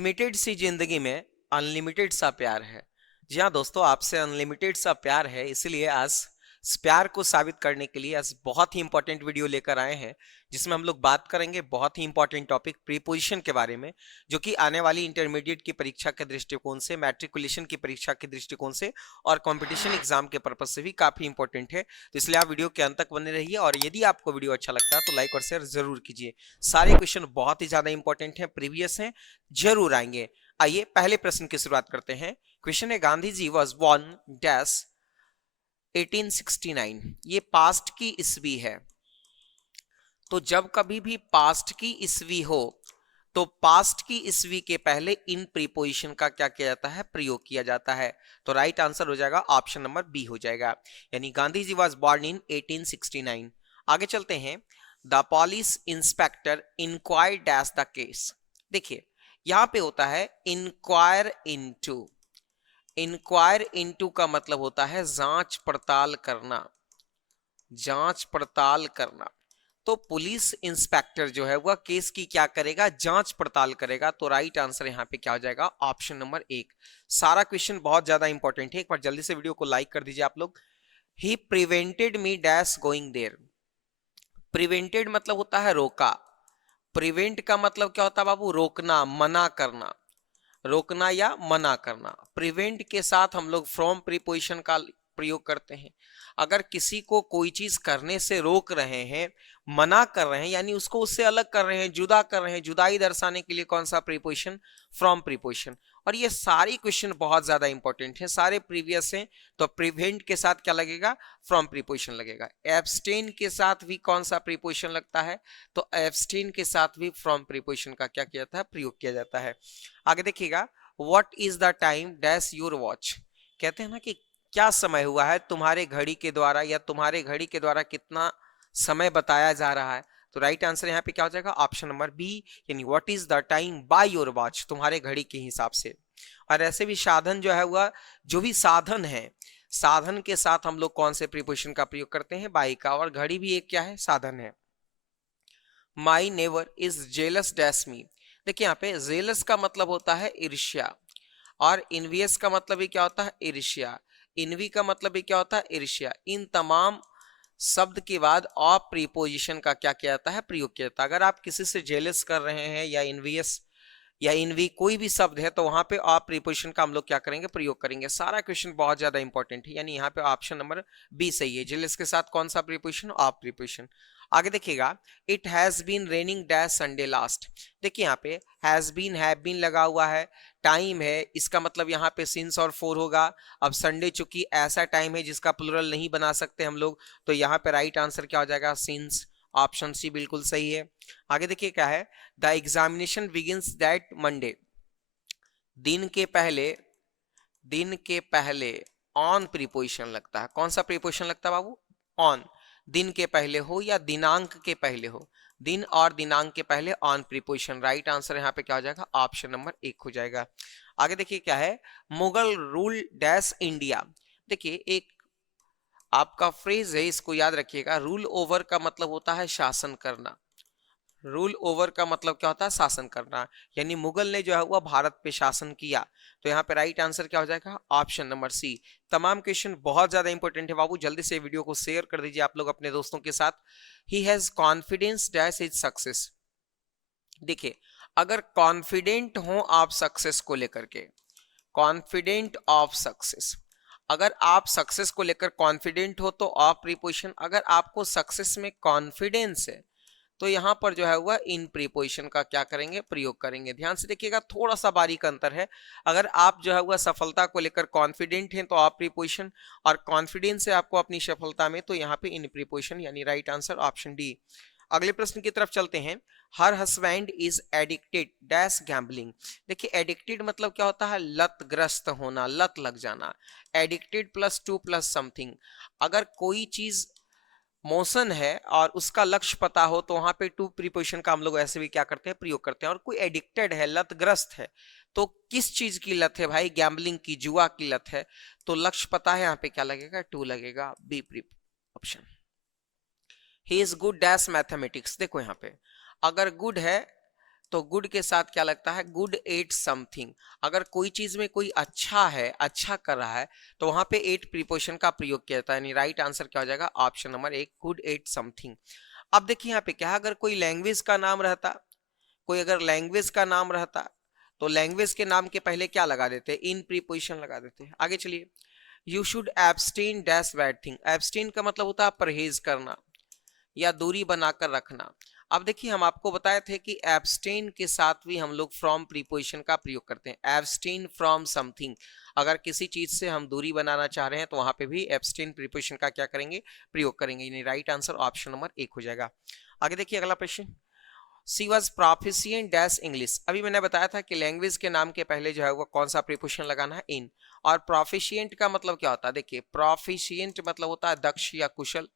Limited सी जिंदगी में unlimited सा प्यार है। जी हाँ दोस्तों, आपसे अनलिमिटेड सा प्यार है, इसलिए आज इस प्यार को साबित करने के लिए आज बहुत ही इंपॉर्टेंट वीडियो लेकर आए हैं, जिसमें हम लोग बात करेंगे बहुत ही इंपॉर्टेंट टॉपिक प्रीपोजिशन के बारे में, जो कि आने वाली इंटरमीडिएट की परीक्षा के दृष्टिकोण से, मैट्रिकुलेशन की परीक्षा के दृष्टिकोण से और कंपटीशन एग्जाम के पर्पज से भी काफी इंपॉर्टेंट है। तो इसलिए आप वीडियो के अंत तक बने रहिए, और यदि आपको वीडियो अच्छा लगता है तो लाइक और शेयर जरूर कीजिए। सारे क्वेश्चन बहुत ही ज्यादा इंपॉर्टेंट हैं, प्रीवियस हैं, जरूर आएंगे। आइए पहले प्रश्न की शुरुआत करते हैं। क्वेश्चन है, Gandhi ji was born dash 1869। ये पास्ट की ईस्वी है। तो जब कभी भी पास्ट की ईस्वी हो तो पास्ट की ईस्वी के पहले इन प्रीपोजिशन का क्या किया जाता है, प्रयोग किया जाता है। तो राइट आंसर हो जाएगा ऑप्शन नंबर बी हो जाएगा, यानी Gandhi ji was born in 1869। आगे चलते हैं। The police inspector inquire dash the case. देखिए यहां पे होता है इंक्वायर इनटू। इंक्वायर इनटू का मतलब होता है जांच पड़ताल करना, जांच पड़ताल करना। तो पुलिस इंस्पेक्टर जो है वह केस की क्या करेगा, जांच पड़ताल करेगा। तो राइट आंसर यहाँ पे क्या हो जाएगा, ऑप्शन नंबर एक। सारा क्वेश्चन बहुत ज्यादा इंपॉर्टेंट है, एक बार जल्दी से वीडियो को लाइक कर दीजिए आप लोग। He prevented me dash going there. Prevented मतलब होता है रोका। प्रिवेंट का मतलब क्या होता है बाबू, रोकना, मना करना, रोकना या मना करना। प्रिवेंट के साथ हम लोग फ्रॉम प्रीपोजिशन का प्रयोग करते हैं। अगर किसी को कोई चीज करने से रोक रहे हैं, मना कर रहे हैं, यानी उसको उससे अलग कर रहे हैं, जुदा कर रहे हैं, जुदाई दर्शाने के लिए कौन सा प्रीपोजिशन, फ्रॉम प्रीपोजिशन। और ये सारी क्वेश्चन बहुत ज्यादा इंपॉर्टेंट है, सारे प्रीवियस हैं। तो प्रिवेंट के साथ क्या लगेगा, फ्रॉम प्रीपोजिशन लगेगा। एब्सटेन के साथ भी कौन सा प्रीपोजिशन लगता है, तो एब्सटेन के साथ भी फ्रॉम प्रीपोजिशन का क्या किया जाता है, प्रयोग किया जाता है। आगे देखिएगा, what is the time dash your watch. कहते हैं ना कि क्या समय हुआ है तुम्हारे घड़ी के द्वारा, या तुम्हारे घड़ी के द्वारा कितना समय बताया जा रहा है। तो राइट आंसर यहाँ पे क्या हो जाएगा, ऑप्शन नंबर बी, यानी what is the time by your watch, तुम्हारे घड़ी के हिसाब से। और ऐसे भी साधन जो है वह, जो भी साधन है, साधन के साथ हम लोग कौन से प्रीपोजिशन का प्रयोग करते हैं, बाई का। और घड़ी भी एक क्या है, साधन है। My neighbour is jealous dash me. देखिए यहाँ पे जेलस का मतलब होता है ईर्ष्या, और इनवियस का मतलब भी क्या होता है, ईर्ष्या। इनवी का मतलब भी क्या होता है, ईर्ष्या। इन तमाम शब्द के बाद ऑफ प्रीपोजिशन का क्या किया जाता है, प्रयोग किया जाता है। अगर आप किसी से जेलस कर रहे हैं, या इनवियस या इनवी कोई भी शब्द है, तो वहां पे ऑफ प्रीपोजिशन का हम लोग क्या करेंगे, प्रयोग करेंगे। सारा क्वेश्चन बहुत ज्यादा इंपॉर्टेंट है, यानी यहाँ पे ऑप्शन नंबर बी सही है। जेलस के साथ कौन सा प्रीपोजिशन, ऑफ प्रीपोजिशन। आगे देखिएगा, it has been raining dash Sunday last. देखिए यहाँ पे हैज बीन, हैव बीन लगा हुआ है, टाइम है, इसका मतलब यहाँ पे सिंस और फोर होगा। अब संडे चूंकि ऐसा टाइम है जिसका प्लूरल नहीं बना सकते हम लोग, तो यहाँ पे राइट आंसर क्या हो जाएगा, सिंस। ऑप्शन सी बिल्कुल सही है। आगे देखिए क्या है, the examination begins that Monday. दिन के पहले, दिन के पहले ऑन प्रीपोजिशन लगता है। कौन सा प्रीपोजिशन लगता है बाबू, ऑन। दिन के पहले हो या दिनांक के पहले हो, दिन और दिनांक के पहले ऑन प्रीपोजिशन। राइट आंसर यहाँ पे क्या हो जाएगा, ऑप्शन नंबर एक हो जाएगा। आगे देखिए क्या है, मुगल रूल डैश इंडिया। देखिए एक आपका फ्रेज है, इसको याद रखिएगा। रूल ओवर का मतलब होता है शासन करना। रूल ओवर का मतलब क्या होता है, शासन करना। यानी मुगल ने जो है वह भारत पे शासन किया। तो यहाँ पे राइट आंसर क्या हो जाएगा, ऑप्शन नंबर सी। तमाम क्वेश्चन बहुत ज्यादा इंपॉर्टेंट है बाबू, जल्दी से वीडियो को शेयर कर दीजिए आप लोग अपने दोस्तों के साथ। He has confidence dash is success. देखिए अगर कॉन्फिडेंट हो आप सक्सेस को लेकर के, कॉन्फिडेंट ऑफ सक्सेस, अगर आप सक्सेस को लेकर कॉन्फिडेंट हो तो ऑफ प्रीपोजिशन। अगर आपको सक्सेस में कॉन्फिडेंस है तो यहां पर जो है वह इन प्रीपोजिशन का क्या करेंगे, प्रयोग करेंगे। ध्यान से देखिएगा, थोड़ा सा बारीक अंतर है। अगर आप जो है वह सफलता को लेकर कॉन्फिडेंट हैं तो आप प्रीपोजिशन, और कॉन्फिडेंस है आपको अपनी सफलता में, तो यहाँ पे इन प्रीपोजिशन, यानी राइट आंसर ऑप्शन डी। अगले प्रश्न की तरफ चलते हैं। Her husband is addicted dash gambling. देखिए एडिक्टेड मतलब क्या होता है, लतग्रस्त होना, लत लग जाना। Addicted plus two plus something. अगर कोई चीज मोशन है और उसका लक्ष्य पता हो तो वहां पे टू प्रीपोजिशन का हम लोग ऐसे भी क्या करते हैं, प्रयोग करते हैं। और कोई एडिक्टेड है, लतग्रस्त है, तो किस चीज की लत है भाई, गैम्बलिंग की, जुआ की लत है। तो लक्ष्य पता है, यहाँ पे क्या लगेगा, टू लगेगा, B pre option. He is good dash mathematics. देखो यहाँ पे अगर गुड है तो गुड के साथ क्या लगता है, गुड एट समथिंग। अगर कोई चीज में कोई अच्छा है, अच्छा कर रहा है, तो वहां पे एट प्रीपोजिशन का प्रयोग किया जाता है, यानी राइट आंसर क्या हो जाएगा, option number 1, good at something. अब देखिए यहाँ पे क्या है, अगर कोई लैंग्वेज का नाम रहता, कोई अगर लैंग्वेज का नाम रहता, तो लैंग्वेज के नाम के पहले क्या लगा देते, इन प्रीपोजिशन लगा देते। आगे चलिए, you should abstain dash bad thing. Abstain का मतलब होता है परहेज करना या दूरी बनाकर रखना। अब देखिए हम आपको बताए थे कि एब्सटेन के साथ भी हम लोग फ्रॉम प्रीपोजिशन का प्रयोग करते हैं, एब्सटेन फ्रॉम समथिंग। अगर किसी चीज से हम दूरी बनाना चाह रहे हैं तो वहां पे भी एब्सटेन प्रीपोजिशन का क्या करेंगे, प्रयोग करेंगे, यानी राइट आंसर ऑप्शन नंबर 1 हो जाएगा। आगे देखिए अगला प्रश्न, सी वॉज प्रोफिशिएंट डैश इंग्लिश। अभी मैंने बताया था कि लैंग्वेज के नाम के पहले जो है वो कौन सा प्रीपोजिशन लगाना है, इन। और प्रोफिशिएंट का मतलब क्या होता है, देखिए प्रोफिशिएंट मतलब होता है दक्ष या कुशल,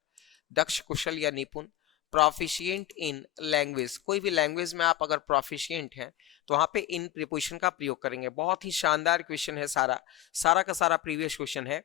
दक्ष कुशल या निपुण। प्रोफिशिएंट इन लैंग्वेज, कोई भी लैंग्वेज में आप अगर प्रोफिशिएंट हैं तो वहां पे इन प्रीपोजिशन का प्रयोग करेंगे। बहुत ही शानदार क्वेश्चन है, सारा सारा का सारा प्रीवियस क्वेश्चन है,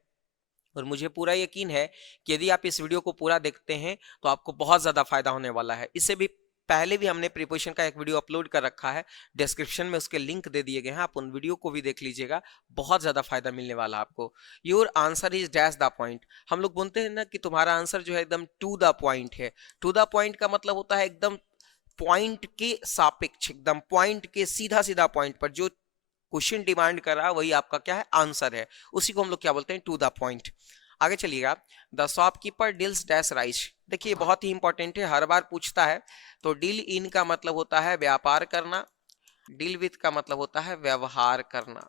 और मुझे पूरा यकीन है कि यदि आप इस वीडियो को पूरा देखते हैं तो आपको बहुत ज्यादा फायदा होने वाला है। इससे भी पहले भी हमने प्रीपोजिशन का एक वीडियो अपलोड कर रखा है, डिस्क्रिप्शन में उसके लिंक दे दिए गए हैं, आप उन वीडियो को भी देख लीजिएगा, बहुत ज्यादा फायदा मिलने वाला है आपको। Your answer is dash the point. हम लोग बोलते हैं ना कि तुम्हारा आंसर जो है एकदम टू द पॉइंट है। टू द पॉइंट का मतलब होता है एकदम पॉइंट के सापेक्ष, एकदम पॉइंट के सीधा सीधा पॉइंट पर जो क्वेश्चन डिमांड कर रहा है वही आपका क्या है, आंसर है। उसी को हम लोग क्या बोलते हैं, टू द पॉइंट। आगे चलिएगा, the shopkeeper deals dash rice. देखिए बहुत ही इंपॉर्टेंट है, हर बार पूछता है। तो डील इन का मतलब होता है व्यापार करना, डील विथ का मतलब होता है व्यवहार करना।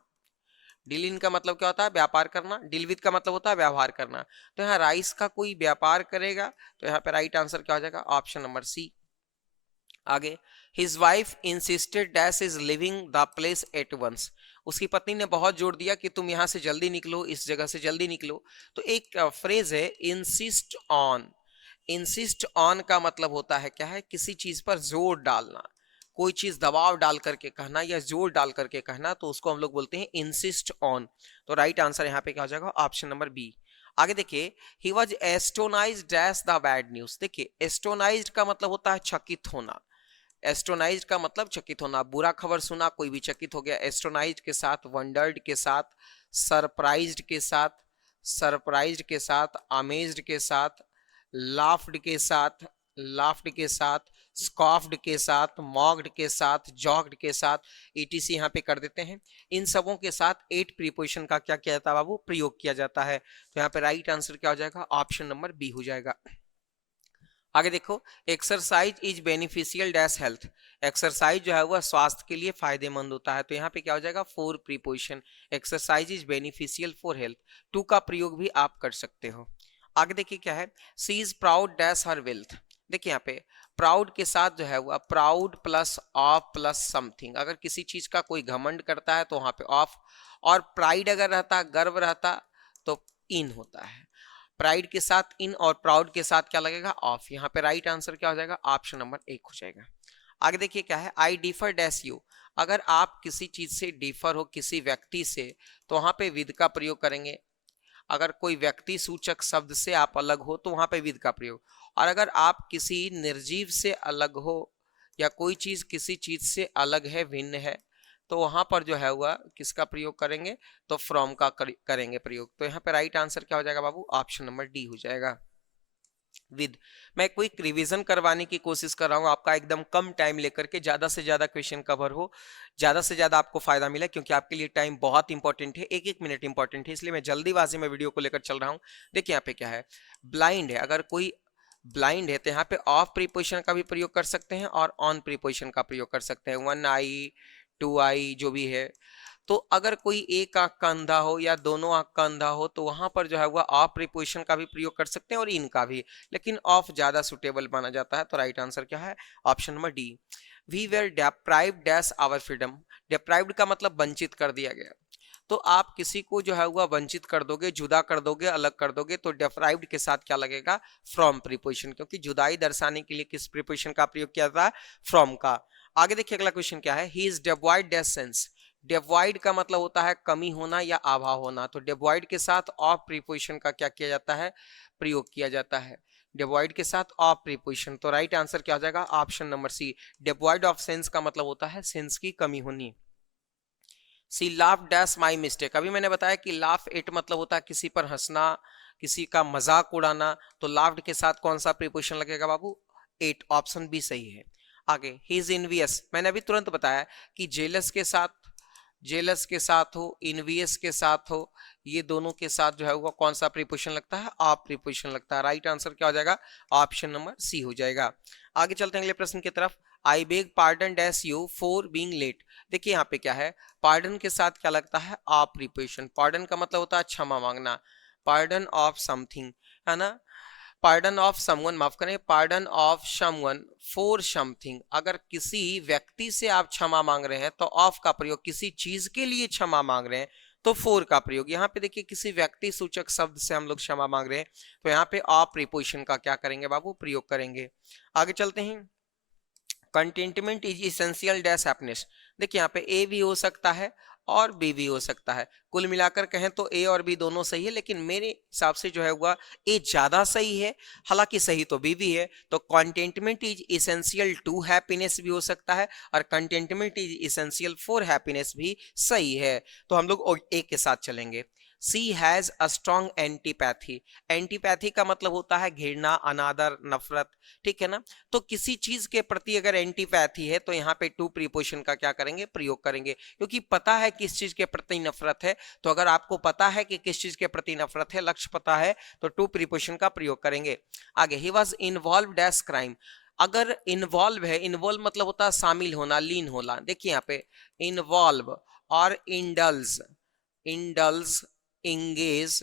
डील इन का मतलब क्या होता है, व्यापार करना, डील विथ का मतलब होता है व्यवहार करना। तो यहाँ राइस का कोई व्यापार करेगा, तो यहाँ पे राइट आंसर क्या हो जाएगा, ऑप्शन नंबर सी। आगे, his wife insisted dash is leaving the place at once. उसकी पत्नी ने बहुत जोर दिया कि तुम यहां से जल्दी निकलो, इस जगह से जल्दी निकलो। तो एक फ्रेज है इंसिस्ट ऑन। इंसिस्ट ऑन का मतलब होता है क्या है, किसी चीज पर जोर डालना, कोई चीज दबाव डाल करके कहना या जोर डाल करके कहना, तो उसको हम लोग बोलते हैं इंसिस्ट ऑन। तो राइट आंसर यहाँ पे क्या हो जाएगा, ऑप्शन नंबर बी। आगे देखिए, he was astonished dash the bad news. देखिए एस्टोनाइज्ड का मतलब होता है चकित होना, एस्ट्रोनाइज्ड का मतलब चकित होना, बुरा खबर सुना कोई भी चकित हो गया। एस्ट्रोनाइज्ड के साथ वंडर्ड के साथ, सरप्राइज्ड के साथ, सरप्राइज्ड के साथ, अमेज्ड के साथ, लाफ्ड के साथ, लाफ्ड के साथ, स्कॉफ्ड के साथ, मॉक्ड के साथ, जॉक्ड के साथ, ईटीसी यहाँ पे कर देते हैं। इन सबों के साथ एट प्रीपोजिशन का क्या किया जाता है बाबू, प्रयोग किया जाता है। तो यहाँ पे राइट आंसर क्या हो जाएगा, ऑप्शन नंबर बी हो जाएगा। आगे देखो, exercise is beneficial dash health. Exercise जो है वह स्वास्थ्य के लिए फायदेमंद होता है, तो यहाँ पे क्या हो जाएगा, for preposition, exercise is beneficial for health. To का प्रयोग भी आप कर सकते हो। आगे देखिए क्या है, she is proud dash her wealth. देखिए यहाँ पे प्राउड के साथ जो है वह proud plus of plus something, अगर किसी चीज का कोई घमंड करता है तो वहां पे ऑफ, और प्राइड अगर रहता, गर्व रहता, तो इन होता है। प्राइड के साथ इन और प्राउड के साथ क्या लगेगा, ऑफ। यहाँ पे राइट आंसर क्या हो जाएगा, ऑप्शन नंबर 1 हो जाएगा। आगे देखिए क्या है, आई डिफर डैश यू। अगर आप किसी चीज से डिफर हो, किसी व्यक्ति से, तो वहां पे विद का प्रयोग करेंगे। अगर कोई व्यक्ति सूचक शब्द से आप अलग हो तो वहां पे विद का प्रयोग। और अगर आप किसी निर्जीव से अलग हो या कोई चीज किसी चीज से अलग है, भिन्न है, तो वहां पर जो है वह किसका प्रयोग करेंगे, तो फ्रॉम का करेंगे प्रयोग। तो यहाँ पे राइट आंसर क्या हो जाएगा बाबू, ऑप्शन नंबर डी हो जाएगा, विद। मैं क्विक रिवीजन करवाने की कोशिश कर रहा हूँ आपका, एकदम कम टाइम लेकर के, ज्यादा से ज्यादा क्वेश्चन कवर हो, ज्यादा से ज्यादा आपको फायदा मिले, क्योंकि आपके लिए टाइम बहुत इंपॉर्टेंट है, एक एक मिनट इंपॉर्टेंट है, इसलिए मैं जल्दीबाजी में वीडियो को लेकर चल रहा हूँ। देखिए यहाँ पे क्या है, ब्लाइंड है, अगर कोई ब्लाइंड है तो यहाँ पे ऑफ प्रीपोजिशन का भी प्रयोग कर सकते हैं और ऑन प्रीपोजिशन का प्रयोग कर सकते हैं, 1 आई 2 आई जो भी है। तो अगर कोई एक आंख का अंधा हो या दोनों आंख का अंधा हो तो वहां पर जो है वह ऑफ प्रीपोजिशन का भी प्रयोग कर सकते हैं और इन का भी, लेकिन ऑफ ज्यादा सुटेबल माना जाता है। तो राइट आंसर क्या है, option number D. We were deprived dash our freedom. Deprived का मतलब वंचित कर दिया गया, तो आप किसी को जो है वह वंचित कर दोगे, जुदा कर दोगे, अलग कर दोगे, तो डेप्राइव्ड के साथ क्या लगेगा, फ्रॉम प्रीपोजिशन, क्योंकि जुदाई दर्शाने के लिए किस प्रीपोजिशन का प्रयोग किया था, फ्रॉम का। आगे देखिए अगला क्वेश्चन क्या है, ही इज डेवॉइड डैश सेंस। डेवॉइड का मतलब होता है कमी होना या अभाव होना, तो डेवॉइड के साथ ऑफ प्रीपोजिशन का क्या किया जाता है, प्रयोग किया जाता है। डिवॉइड के साथ ऑफ प्रीपोजिशन, तो राइट आंसर क्या हो जाएगा option number C, devoid of sense का मतलब होता है सेंस की कमी होनी। C laugh dash my mistake, अभी मैंने बताया कि लाफ इट मतलब होता है किसी पर हंसना, किसी का मजाक उड़ाना, तो लाफ्ड के साथ कौन सा प्रीपोजिशन लगेगा बाबू, इट, ऑप्शन बी सही है। आगे ही इज इनवियस, मैंने अभी तुरंत बताया कि जेलस के साथ हो, इनवियस के साथ हो, ये दोनों के साथ जो है वो कौन सा प्रीपोजिशन लगता है, ऑफ प्रीपोजिशन लगता है। राइट आंसर क्या हो जाएगा ऑप्शन नंबर सी हो जाएगा। आगे चलते हैं अगले प्रश्न की तरफ। I beg pardon dash you for being late, देखिए यहाँ पे क्या है, पार्डन के साथ क्या लगता है ऑफ प्रीपोजिशन, पार्डन का मतलब होता है क्षमा मांगना, पार्डन ऑफ समथिंग, है ना, पार्डन ऑफ समवन, माफ करें, pardon of someone for something, अगर किसी व्यक्ति से आप क्षमा मांग रहे हैं तो ऑफ का प्रयोग, किसी चीज के लिए क्षमा मांग रहे हैं तो फोर का प्रयोग। यहाँ पे देखिए किसी व्यक्ति सूचक शब्द से हम लोग क्षमा मांग रहे हैं तो यहाँ पे ऑफ प्रीपोजिशन का क्या करेंगे बाबू, प्रयोग करेंगे। आगे चलते हैं। Contentment is essential dash happiness, देखिए यहाँ पे ए भी हो सकता है और बी भी हो सकता है, कुल मिलाकर कहें तो ए और बी दोनों सही है, लेकिन मेरे हिसाब से जो है हुआ ए ज्यादा सही है, हालांकि सही तो बी भी है, तो contentment is essential to happiness भी हो सकता है और contentment is essential for happiness भी सही है, तो हम लोग ए के साथ चलेंगे। She has a strong antipathy, antipathy का मतलब होता है घृणा, अनादर, नफरत, ठीक है ना, तो किसी चीज के प्रति अगर एंटीपैथी है तो यहाँ पे टू प्रीपोजिशन का क्या करेंगे, प्रयोग करेंगे, क्योंकि पता है किस चीज के प्रति नफरत है, तो अगर आपको पता है कि किस चीज के प्रति नफरत है, लक्ष्य पता है, तो टू प्रीपोजिशन का प्रयोग करेंगे। आगे he was involve dash crime, अगर इन्वॉल्व है, इन्वॉल्व मतलब होता है शामिल होना, लीन होना, देखिए यहाँ पे इन्वॉल्व और इंडल्ज, इंडल्ज, इंगेज,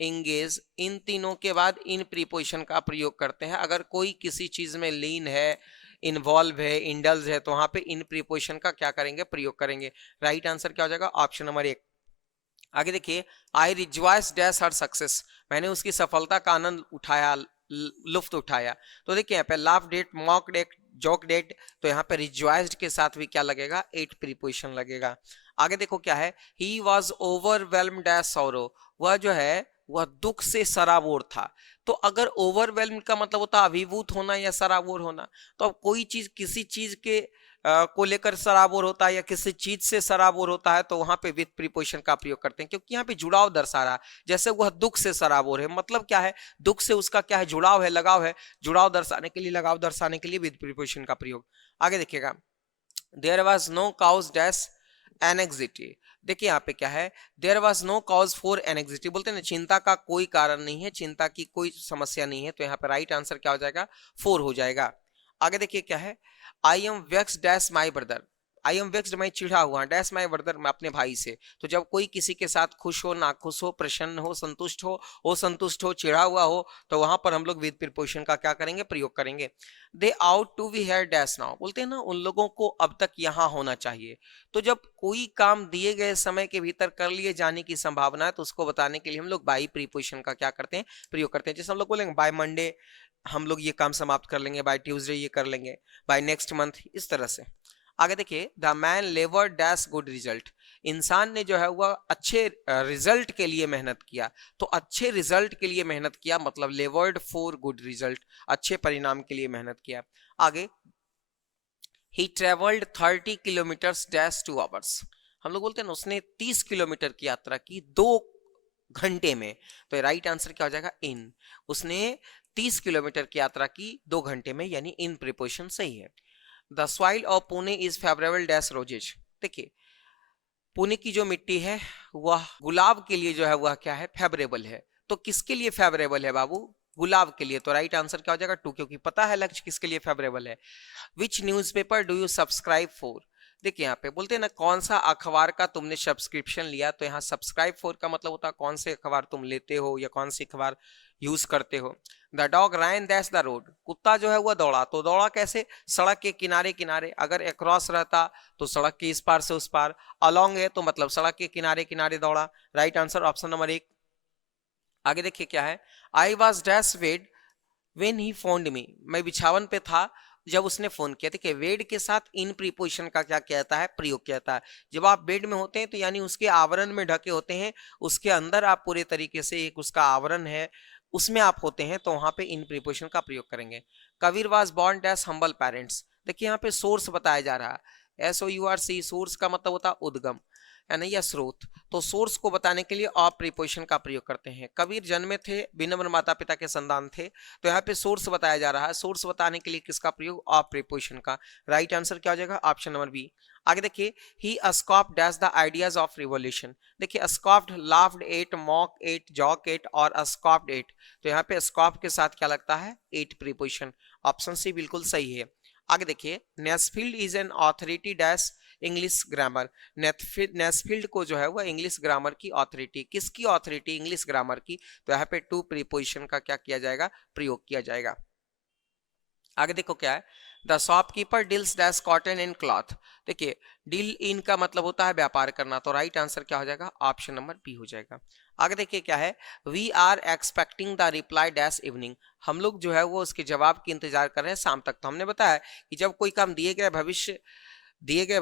इंगेज, इन तीनों के बाद इन प्रीपोजिशन का प्रयोग करते हैं। अगर कोई किसी चीज में लीन है, इन्वॉल्व है, इंडल्ज है, तो वहां पे इन प्रीपोजिशन का क्या करेंगे, प्रयोग करेंगे। राइट आंसर क्या हो जाएगा ऑप्शन नंबर एक। आगे देखिए, आई रिजॉइस डैश हर सक्सेस, मैंने उसकी सफलता का आनंद उठाया, लुफ्त उठाया, तो देखिए यहाँ पे laugh at, mock at, joke at, तो यहाँ पे रिजॉइस्ड के साथ भी क्या लगेगा, एट प्रीपोजिशन लगेगा। आगे देखो क्या है, he was overwhelmed dash sorrow, वह जो है वह दुख से सराबोर था, तो अगर ओवरवेल्म का मतलब होता है अभिभूत होना या सराबोर होना, तो अब कोई चीज किसी चीज के को लेकर सराबोर होता है या किसी चीज से सराबोर होता है तो वहां पे विथ प्रीपोजिशन का प्रयोग करते हैं, क्योंकि यहाँ पे जुड़ाव दर्शा रहा है, जैसे वह दुख से सराबोर है, मतलब क्या है, दुख से उसका क्या है, जुड़ाव है, लगाव है, जुड़ाव दर्शाने के लिए, लगाव दर्शाने के लिए विथ प्रीपोजिशन का प्रयोग। आगे देखिएगा, there was no cause dash anxiety, देखिए यहाँ पे क्या है, there was no cause for anxiety, बोलते हैं ना चिंता का कोई कारण नहीं है, चिंता की कोई समस्या नहीं है, तो यहाँ पे राइट आंसर क्या हो जाएगा, फोर हो जाएगा। आगे देखिए क्या है, I am vex dash my brother, I am vexed मैं चिढ़ा हुआ, डैश माई ब्रदर मैं अपने भाई से, तो जब कोई किसी के साथ खुश हो, नाखुश हो, प्रसन्न हो, संतुष्ट हो संतुष्ट हो, चिढ़ा हुआ हो, तो वहां पर हम लोग विद प्रीपोजिशन का क्या करेंगे, प्रयोग करेंगे। They ought to be here dash now, बोलते हैं ना उन लोगों को अब तक यहाँ होना चाहिए, तो जब कोई काम दिए गए समय के भीतर कर लिए जाने की संभावना है तो उसको बताने के लिए हम लोग बाई प्रीपोजिशन का क्या करते हैं, प्रयोग करते हैं। जैसे हम लोग बोलेंगे बाय मंडे हम लोग ये काम समाप्त कर लेंगे, बाय ट्यूसडे ये कर लेंगे, बाय नेक्स्ट मंथ, इस तरह से। आगे देखिए, द मैन लेवर डैश गुड रिजल्ट, इंसान ने जो है वह अच्छे रिजल्ट के लिए मेहनत किया, तो अच्छे रिजल्ट के लिए मेहनत किया मतलब लेवर्ड फॉर गुड रिजल्ट, अच्छे परिणाम के लिए मेहनत किया। आगे, ही ट्रेवल्ड 30 किलोमीटर्स डैश 2 आवर्स, हम लोग बोलते हैं ना उसने 30 किलोमीटर की यात्रा की 2 घंटे में, तो राइट आंसर क्या हो जाएगा इन, उसने 30 किलोमीटर की यात्रा की 2 घंटे में, यानी इन प्रीपोजिशन सही है। The soil of Pune is favourable dash roses, देखिए पुणे की जो मिट्टी है वह गुलाब के लिए जो है वह क्या है, फेवरेबल है, तो किसके लिए फेवरेबल है बाबू, गुलाब के लिए, तो राइट आंसर क्या हो जाएगा टू, क्योंकि पता है लक्ष्य किसके लिए फेवरेबल है। Which newspaper do you subscribe for, देखिए यहाँ पे बोलते हैं ना कौन सा अखबार का तुमने सब्सक्रिप्शन लिया, तो यहाँ सब्सक्राइब फॉर का मतलब होता है कौन से अखबार तुम लेते हो या कौन सी अखबार यूज करते हो। The dog ran dash the road, कुत्ता जो है वह दौड़ा, तो दौड़ा कैसे, सड़क के किनारे किनारे, अगर अक्रॉस रहता तो सड़क के इस पार से उस पार, अलॉन्ग है तो मतलब सड़क के किनारे किनारे दौड़ा। राइट आंसर ऑप्शन नंबर एक। आगे देखिए क्या है, I was dash bed when he phoned me, मैं बिछावन पे था जब उसने फोन किया। देखिए वेड के साथ इन प्रीपोजिशन का क्या कहता है, प्रयोग कहता है। जब आप बेड में होते हैं तो यानी उसके आवरण में ढके होते हैं, उसके अंदर आप पूरे तरीके से, एक उसका आवरण है, उसमें आप होते हैं तो वहां पे इन प्रीपोजिशन का प्रयोग करेंगे। Kabir was born dash humble parents, देखिए यहाँ पे सोर्स बताया जा रहा है, SOURC, सोर्स का मतलब होता है उद्गम यानी या स्रोत। तो सोर्स को बताने के लिए आप प्रीपोजिशन का प्रयोग करते हैं। कबीर जन्मे थे, विनम्र माता पिता के संतान थे, तो यहाँ पे सोर्स बताया जा रहा है, सोर्स बताने के लिए किसका प्रयोग, आप प्रीपोजिशन का। राइट आंसर क्या हो जाएगा, ऑप्शन नंबर बी। आगे देखिए, he scoffed dash the ideas of revolution, देखिए scoffed, laughed at, mock at, joke at और अस्कॉप्ड एट, तो यहाँ पे अस्कॉप्ड के साथ क्या लगता है, एट प्रीपोजिशन। ऑप्शन सी बिल्कुल सही है। आगे देखिए, Nesfield is an authority dash English grammar, Nesfield को जो है वह इंग्लिश ग्रामर की ऑथोरिटी, किसकी ऑथोरिटी, इंग्लिश ग्रामर की, तो यहाँ पे टू प्रीपोजिशन का क्या किया जाएगा, प्रयोग किया जाएगा। आगे देखो क्या है, the shopkeeper deals dash cotton and cloth, देखिए डील इन का मतलब होता है व्यापार करना, तो राइट आंसर क्या हो जाएगा, ऑप्शन नंबर बी हो जाएगा। आगे देखिए क्या है, we are expecting the reply dash evening, हम लोग जो है वो उसके जवाब की इंतजार कर रहे हैं शाम तक। तो हमने बताया कि जब कोई काम दिए गए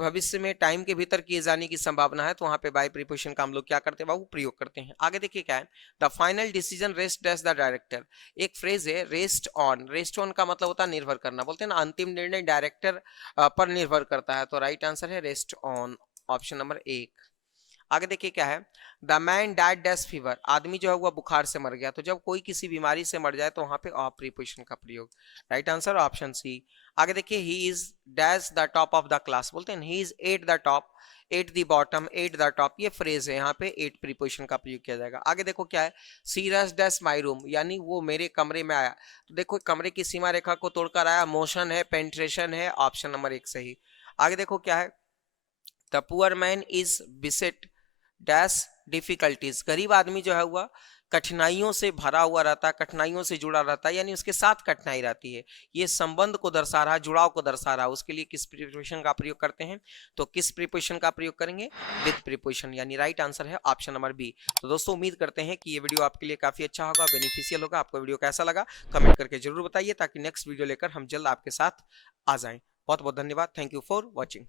भविष्य में टाइम के भीतर किए जाने की संभावना है, तो वहां पे बाय प्रीपोजिशन का हम लोग क्या करते हैं बाबू, प्रयोग करते हैं। आगे देखिए क्या है, the final decision rest dash the director, एक फ्रेज है रेस्ट ऑन, रेस्ट ऑन का मतलब होता है निर्भर करना, बोलते हैं ना अंतिम निर्णय डायरेक्टर पर निर्भर करता है, तो राइट आंसर है रेस्ट ऑन, ऑप्शन नंबर 1। आगे देखिए क्या है, the man died dash fever, आदमी जो है वह बुखार से मर गया, तो जब कोई किसी बीमारी से मर जाए तो वहां पे ऑफ प्रीपोजिशन का प्रयोग, राइट आंसर ऑप्शन सी। आगे देखिए, he is dash the top of the class, बोलते हैं he is at the top, at the bottom, at the top, ये फ्रेज है, यहाँ पे एट प्रीपोजिशन का प्रयोग किया जाएगा। आगे देखो क्या है, सी रश डैश माई रूम, यानी वो मेरे कमरे में आया, तो देखो कमरे की सीमा रेखा को तोड़कर आया, मोशन है, पेंट्रेशन है, ऑप्शन नंबर 1 सही। आगे देखो क्या है, the poor man is बिसेट dash difficulties, गरीब आदमी जो है वह कठिनाइयों से भरा हुआ रहता है, कठिनाइयों से जुड़ा रहता है, यानी उसके साथ कठिनाई रहती है, ये संबंध को दर्शा रहा है, जुड़ाव को दर्शा रहा है, उसके लिए किस प्रीपोजिशन का प्रयोग करते हैं, तो किस प्रीपोजिशन का प्रयोग करेंगे, विद प्रीपोजिशन, यानी राइट आंसर है ऑप्शन नंबर बी। तो दोस्तों उम्मीद करते हैं कि ये वीडियो आपके लिए काफी अच्छा होगा, बेनिफिशियल होगा। आपको वीडियो कैसा लगा कमेंट करके जरूर बताइए, ताकि नेक्स्ट वीडियो लेकर हम जल्द आपके साथ आ जाएं। बहुत बहुत धन्यवाद, थैंक यू फॉर वॉचिंग।